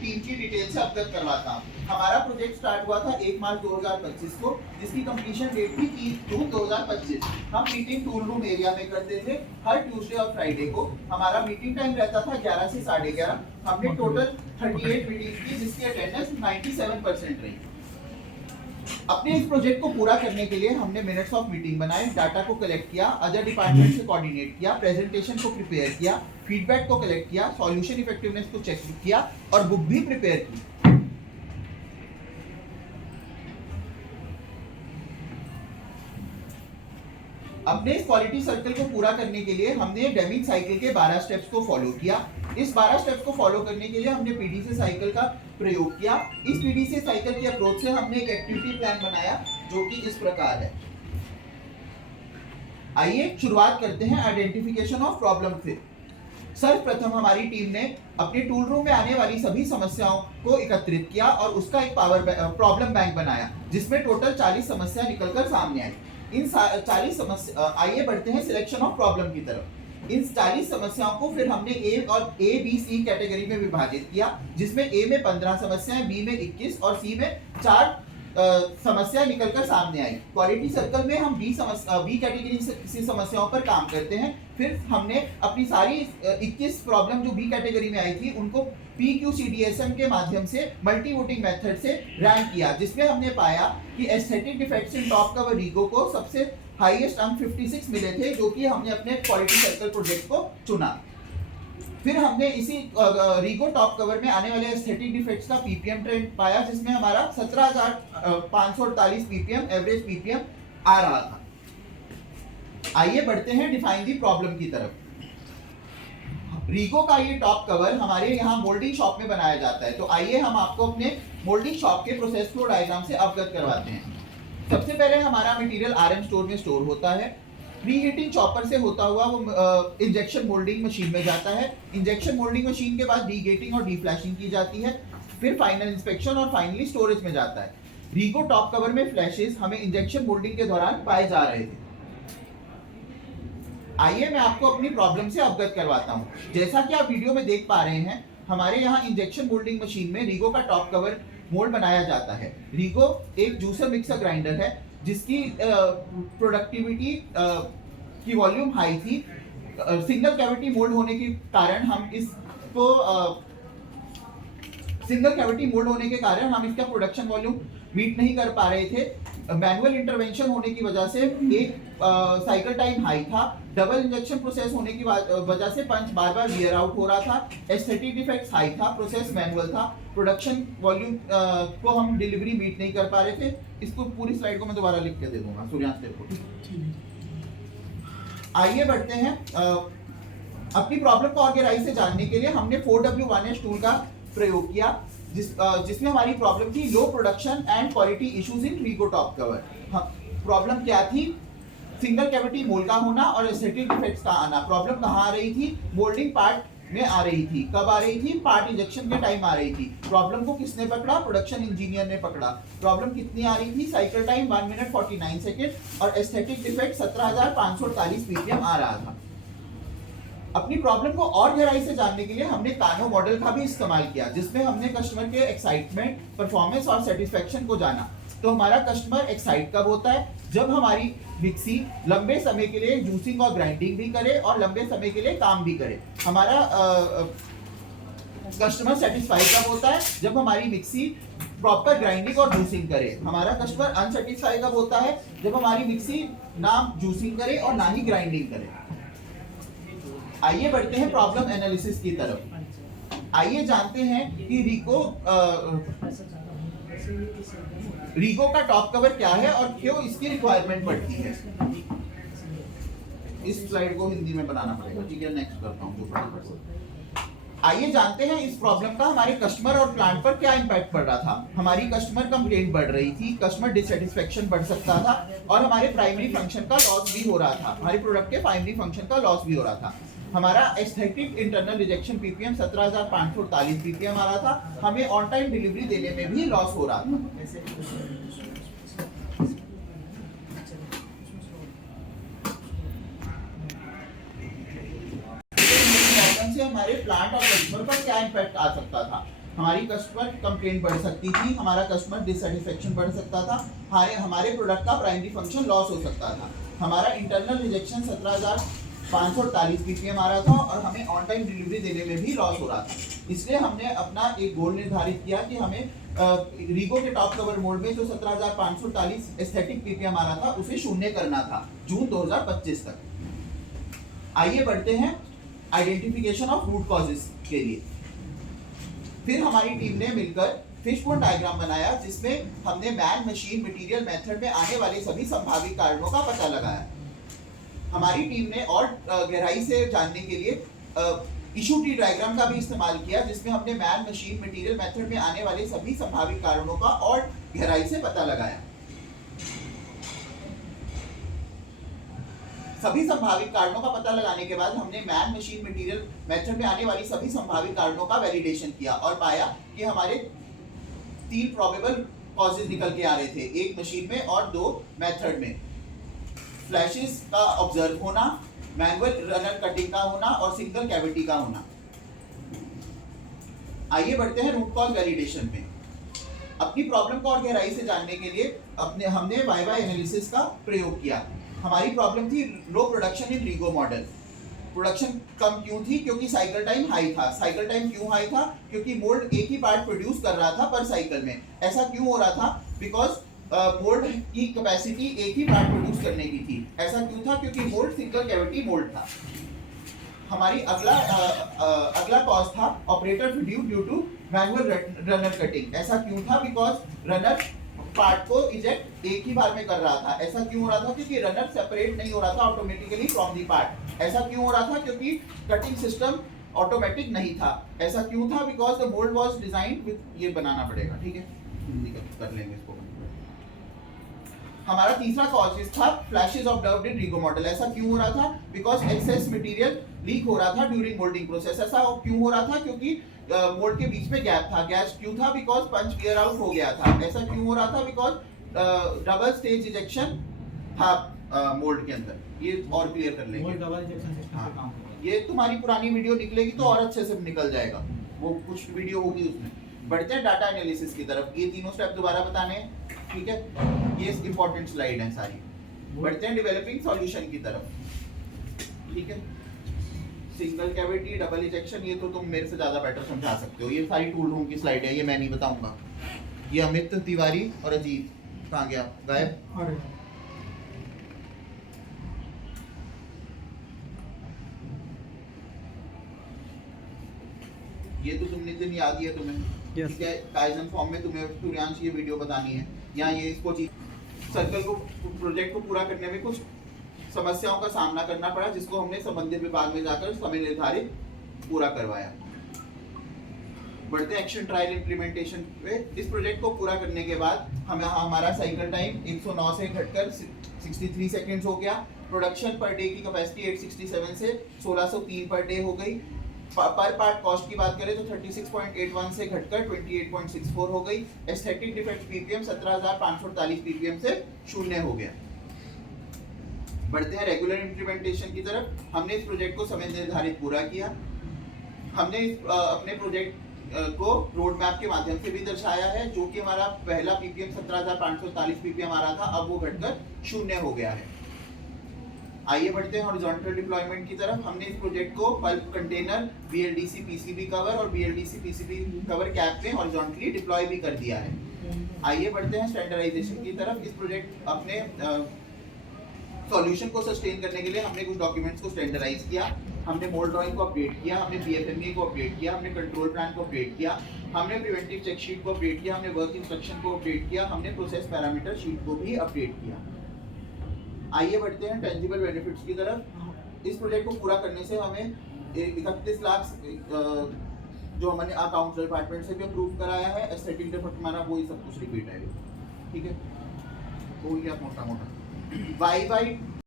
Team की detail से अवगत करवाता हूँ। हमारा प्रोजेक्ट स्टार्ट हुआ था 1 मार्च 2025 को, जिसकी कंप्लीशन डेट थी 30 जून 2025। हम मीटिंग टूल रूम एरिया में करते थे हर ट्यूसडे और फ्राइडे को। हमारा मीटिंग टाइम रहता था 11 से 11:30। हमने टोटल 38 मीटिंग की, जिसकी अटेंडेंस 97% रही। अपने इस प्रोजेक्ट को पूरा करने के लिए हमने मिनट्स ऑफ मीटिंग बनाए, डाटा को कलेक्ट किया, अदर डिपार्टमेंट से कोऑर्डिनेट किया, प्रेजेंटेशन को प्रिपेयर किया, फीडबैक को कलेक्ट किया, सॉल्यूशन इफेक्टिवनेस को चेक किया और बुक भी प्रिपेयर की। अपने इस क्वालिटी सर्कल को पूरा करने के लिए हमने डेमिंग साइकिल के 12 स्टेप्स को फॉलो किया। इस 12 स्टेप्स को फॉलो करने के लिए हमने पीडीसी साइकिल का प्रयोग किया। इस पीडीसी साइकिल की अप्रोच से हमने एक एक्टिविटी प्लान बनाया जो कि इस प्रकार है। आइए शुरुआत करते हैं आइडेंटिफिकेशन ऑफ प्रॉब्लम से। सर्वप्रथम हमारी टीम ने अपने टूल रूम में आने वाली सभी समस्याओं को एकत्रित किया और उसका एक प्रॉब्लम बैंक बनाया, जिसमें टोटल 40 समस्या निकलकर सामने आई। इन 40 समस्या, आइए बढ़ते हैं सिलेक्शन ऑफ प्रॉब्लम की तरफ। इन 40 समस्याओं को फिर हमने ए बी सी कैटेगरी में विभाजित किया, जिसमें ए में 15 समस्याएं, बी में 21 और सी में 4 समस्या निकलकर सामने आई। क्वालिटी सर्कल में हम बी कैटेगरी से समस्याओं पर काम करते हैं। फिर हमने अपनी सारी 21 प्रॉब्लम जो बी कैटेगरी में आई थी उनको PQCDSM के माध्यम से मल्टी वोटिंग मेथड से रैंक किया, जिसमें हमने पाया कि aesthetic defects in top cover रीगो को सबसे हाईएस्ट अंक 56 मिले थे, जो कि हमने अपने क्वालिटी सर्कल प्रोजेक्ट को चुना। फिर हमने इसी रीगो टॉप कवर में आने वाले एस्थेटिक डिफेक्ट्स का पीपीएम ट्रेंड पाया, जिसमें हमारा 17,548 पीपीएम एवरेज पीपीएम आ रहा था। आइए बढ़ते हैं डिफाइन दी प्रॉब्लम की तरफ। रीगो का ये टॉप कवर हमारे यहाँ मोल्डिंग शॉप में बनाया जाता है, तो आइए हम आपको अपने मोल्डिंग शॉप के प्रोसेस फ्लो डायग्राम से अवगत करवाते हैं। सबसे पहले हमारा मटेरियल RM स्टोर में स्टोर होता है। प्री हीटिंग चॉपर से होता हुआ वो इंजेक्शन मोल्डिंग मशीन में जाता है। इंजेक्शन मोल्डिंग मशीन के बाद डीगेटिंग और डीफ्लैशिंग की जाती है। फिर फाइनल इंस्पेक्शन और फाइनली स्टोरेज में जाता है। रीगो टॉप कवर में फ्लैशेस हमें इंजेक्शन मोल्डिंग के दौरान पाए जा रहे थे। आइए मैं आपको अपनी प्रॉब्लम से अवगत करवाता हूँ। जैसा कि आप वीडियो में देख पा रहे हैं, हमारे यहाँ इंजेक्शन मोल्डिंग मशीन में रीगो का टॉप कवर मोल्ड बनाया जाता है। रीगो एक जूसर मिक्सर ग्राइंडर है, जिसकी प्रोडक्टिविटी की वॉल्यूम हाई थी। सिंगल कैविटी मोल्ड होने के कारण हम इसको इसका प्रोडक्शन वॉल्यूम मीट नहीं कर पा रहे थे। मैनुअल इंटरवेंशन होने की वजह से एक साइकिल टाइम हाई था। डबल इंजेक्शन प्रोसेस होने की वजह से पंच बार बार वियर आउट हो रहा था। एस्थेटिक डिफेक्ट्स हाई था। प्रोसेस मैनुअल था। प्रोडक्शन वॉल्यूम को हम डिलीवरी मीट नहीं कर पा रहे थे। इसको पूरी स्लाइड को मैं दोबारा लिख के दे दूंगा सूर्यांश को। आइए बढ़ते हैं अपनी प्रॉब्लम को और गहराई से जानने के लिए हमने 4W1H टूल का प्रयोग किया, जिसमें हमारी प्रॉब्लम थी low production and quality issues in रीगो टॉप कवर। प्रॉब्लम क्या थी? सिंगल कैविटी मोल्ड का होना और एस्थेटिक डिफेक्ट्स का आना। प्रॉब्लम कहाँ आ रही थी? मोल्डिंग पार्ट में आ रही थी। कब आ रही थी? पार्ट इंजेक्शन के टाइम आ रही थी। प्रॉब्लम को किसने पकड़ा? प्रोडक्शन इंजीनियर ने पकड़ा। प्रॉब्लम कितनी आ रही थी? साइकिल टाइम 1 मिनट 49 सेकेंड और एस्थेटिक डिफेक्ट 17,548 पीपीएम आ रहा था। अपनी प्रॉब्लम को और गहराई से जानने के लिए हमने कानो मॉडल का भी इस्तेमाल किया, जिसमें हमने कस्टमर के एक्साइटमेंट, परफॉर्मेंस और सेटिस्फेक्शन को जाना। तो हमारा कस्टमर एक्साइट कब होता है? जब हमारी मिक्सी लंबे समय के लिए जूसिंग और ग्राइंडिंग भी करे और लंबे समय के लिए काम भी करे। हमारा कस्टमर सेटिस्फाई कब होता है? जब हमारी मिक्सी प्रॉपर ग्राइंडिंग और जूसिंग करे। हमारा कस्टमर अनसेटिस्फाई कब होता है? जब हमारी मिक्सी ना जूसिंग करे और ना ही ग्राइंडिंग करे। आइए बढ़ते हैं प्रॉब्लम एनालिसिस की तरफ। आइए जानते हैं कि रीगो का टॉप कवर क्या है और क्यों इसकी रिक्वायरमेंट पड़ती है। इस स्लाइड को हिंदी में बनाना पड़ेगा, ठीक है? नेक्स्ट करता हूँ। आइए जानते हैं इस प्रॉब्लम का हमारे कस्टमर और प्लांट पर क्या इंपैक्ट पड़ रहा था। हमारी कस्टमर कंप्लेंट बढ़ रही थी, कस्टमर डिससेटिस्फेक्शन बढ़ सकता था और हमारे प्राइमरी फंक्शन का लॉस भी हो रहा था। हमारे प्रोडक्ट के प्राइमरी फंक्शन का लॉस भी हो रहा था। हमारा aesthetic internal rejection PPM 17,548 PPM आ रहा था। हमें ऑन टाइम डिलीवरी देने में भी लॉस हो रहा था। से हमारे प्लांट और कस्टमर पर क्या इंपैक्ट आ सकता था। हमारी कस्टमर कंप्लेंट बढ़ सकती थी, हमारा कस्टमर डिससेटिस्फेक्शन बढ़ सकता था, हमारे प्रोडक्ट का प्राइमरी फंक्शन लॉस हो सकता था, हमारा इंटरनल रिजेक्शन 17,548 पीपीएम आ रहा था और हमें ऑन टाइम डिलीवरी देने में भी लॉस हो रहा था। इसलिए हमने अपना एक गोल निर्धारित किया कि हमें रीगो के टॉप कवर मोड में जो 17,548 एस्थेटिक पीपीएम आ रहा था उसे शून्य करना था जून 2025 तक। आइए बढ़ते हैं आइडेंटिफिकेशन ऑफ रूट कॉजेस के लिए। फिर हमारी टीम ने मिलकर फिशबोन डायग्राम बनाया जिसमें हमने मैन मशीन मटेरियल मेथड में आने वाले सभी संभावित कारणों का पता लगाया। हमारी टीम ने और गहराई से जानने के लिए इशू ट्री डायग्राम का भी इस्तेमाल किया जिसमें हमने मैन मशीन मटेरियल मेथड में आने वाले सभी संभावित कारणों का और गहराई से पता लगाया। सभी संभावित कारणों का पता लगाने के बाद हमने मैन मशीन मटेरियल मेथड में आने वाली सभी संभावित कारणों का वैलिडेशन किया और पाया कि हमारे 3 प्रोबेबल कॉजेज निकल के आ रहे थे, एक मशीन में और 2 मेथड में। फ्लैशेस का ऑब्जर्व होना, मैनुअल रनर कटिंग का होना और सिंगल कैविटी का होना। आइए बढ़ते हैं रूट कॉज वैलिडेशन में। अपनी प्रॉब्लम को और गहराई से जानने के लिए हमने वाई एनालिसिस का प्रयोग किया। हमारी प्रॉब्लम थी low production in रीगो model. Production कम क्यों थी? क्योंकि साइकिल टाइम हाई था। साइकिल टाइम क्यों हाई था? क्योंकि मोल्ड एक ही पार्ट प्रोड्यूस कर रहा था पर साइकिल में। ऐसा क्यों हो रहा था? बिकॉज मोल्ड की कैपेसिटी एक ही पार्ट प्रोड्यूस करने की थी। ऐसा क्यों था? क्योंकि मोल्ड सिंगल कैविटी मोल्ड था। हमारी अगला कॉज था operator failure due to manual runner cutting. ऐसा क्यों था? बिकॉज रनर पार्ट को इजेक्ट एक ही बार में कर रहा था। ऐसा क्यों हो रहा था? क्योंकि रनर सेपरेट नहीं हो रहा था ऑटोमेटिकली फ्रॉम दी पार्ट। ऐसा क्यों हो रहा था? क्योंकि कटिंग सिस्टम ऑटोमेटिक नहीं था। ऐसा क्यों था? Because the mould was designed with, ये बनाना पड़ेगा, ठीक है, हिंदी कर लेंगे इसको। हमारा तीसरा कॉज था फ्लैशेस ऑफ डर्व्ड इन रीगो मॉडल। ऐसा क्यों हो रहा था? बिकॉज एक्सेस मटेरियल लीक हो रहा था ड्यूरिंग मोल्डिंग प्रोसेस। ऐसा क्यों हो रहा था? क्योंकि मोल्ड के बीच में गैप था। गैस क्यों था? बिकॉज पंच वियर आउट हो गया था। ऐसा क्यों हो रहा था? बिकॉज डबल स्टेज इजेक्शन था मोल्ड के अंदर। ये और क्लियर कर लेंगे। डबल इजेक्शन सिस्टम पे काम होगा। ये तुम्हारी पुरानी वीडियो निकलेगी तो और अच्छे से निकल जाएगा, वो कुछ वीडियो होगी उसमें। बढ़ते हैं डाटा एनालिसिस की तरफ। ये तीनों स्टेप दोबारा बताने हैं, ठीक है, ये इंपॉर्टेंट स्लाइड है सारी। बढ़ते हैं डेवलपिंग सॉल्यूशन की तरफ, ठीक है। सिंगल कैविटी, डबल इंजेक्शन, ये तो तुम मेरे से ज्यादा बेटर समझा सकते हो। ये सारी टूल रूम की स्लाइड है, ये मैं नहीं बताऊंगा। ये अमित तिवारी और अजीत कहाँ गया? गायब। ये तो तुमने दिन याद ही है तुम्हें, ठीक है। काइजन फॉर्म में तुम्हें सूर्यांश ये वीडियो बतानी है। यहाँ ये इसको सर्कल को, प्रोजेक्ट को पूरा करने में कुछ समस्याओं का सामना करना पड़ा जिसको हमने संबंधित विभाग में जाकर समय निर्धारित पूरा करवाया। बढ़ते एक्शन ट्रायल इम्प्लीमेंटेशन पे। इस प्रोजेक्ट को पूरा करने के बाद हमारा साइकिल टाइम 109 से घटकर 63 सेकंड्स हो गया। प्रोडक्शन पर डे की कैपेसिटी 867 से 1603 पर डे हो गई। पर पार्ट कॉस्ट की बात करें तो 36.81 से घटकर 28.64 हो गई। एस्थेटिक डिफेक्ट पीपीएम 17,548 पीपीएम से शून्य हो गया। बढ़ते हैं रेगुलर इम्प्लीमेंटेशन की तरफ। हमने इस प्रोजेक्ट को समय निर्धारित पूरा किया। हमने अपने प्रोजेक्ट को रोड मैप के माध्यम से भी दर्शाया है, जो कि हमारा पहला पीपीएम 17,540 पीपीएम आ रहा था, अब वो घटकर शून्य हो गया है। आइए बढ़ते हैं हॉरिजॉन्टल डिप्लॉयमेंट की तरफ। हमने इस प्रोजेक्ट को pulp container, BLDC PCB cover और बीएलडीसी पीसीबी कवर कैप में हॉरिजॉन्टली डिप्लॉय भी कर दिया है। आइए बढ़ते हैं स्टैंडर्डाइजेशन की तरफ। इस प्रोजेक्ट अपने सॉल्यूशन को सस्टेन करने के लिए हमने कुछ डॉक्यूमेंट्स को स्टैंडर्डाइज किया। हमने मोल्ड ड्राइंग को अपडेट किया, हमने बीएफएमई को अपडेट किया, हमने कंट्रोल प्लान को अपडेट किया, हमने प्रिवेंटिव चेक शीट को अपडेट किया, हमने वर्क इंस्ट्रक्शन को अपडेट किया, हमने प्रोसेस पैरामीटर शीट को भी अपडेट किया। आइए बढ़ते हैं टेंजिबल बेनिफिट्स की तरफ। इस प्रोजेक्ट को पूरा करने से हमें 31 लाख जो हमने अकाउंट्स डिपार्टमेंट से भी अप्रूव कराया है। एस्थेटिक डिफेक्ट हमारा वही सब कुछ रिपीट है, ठीक है, हो गया मोटा मोटा। वाई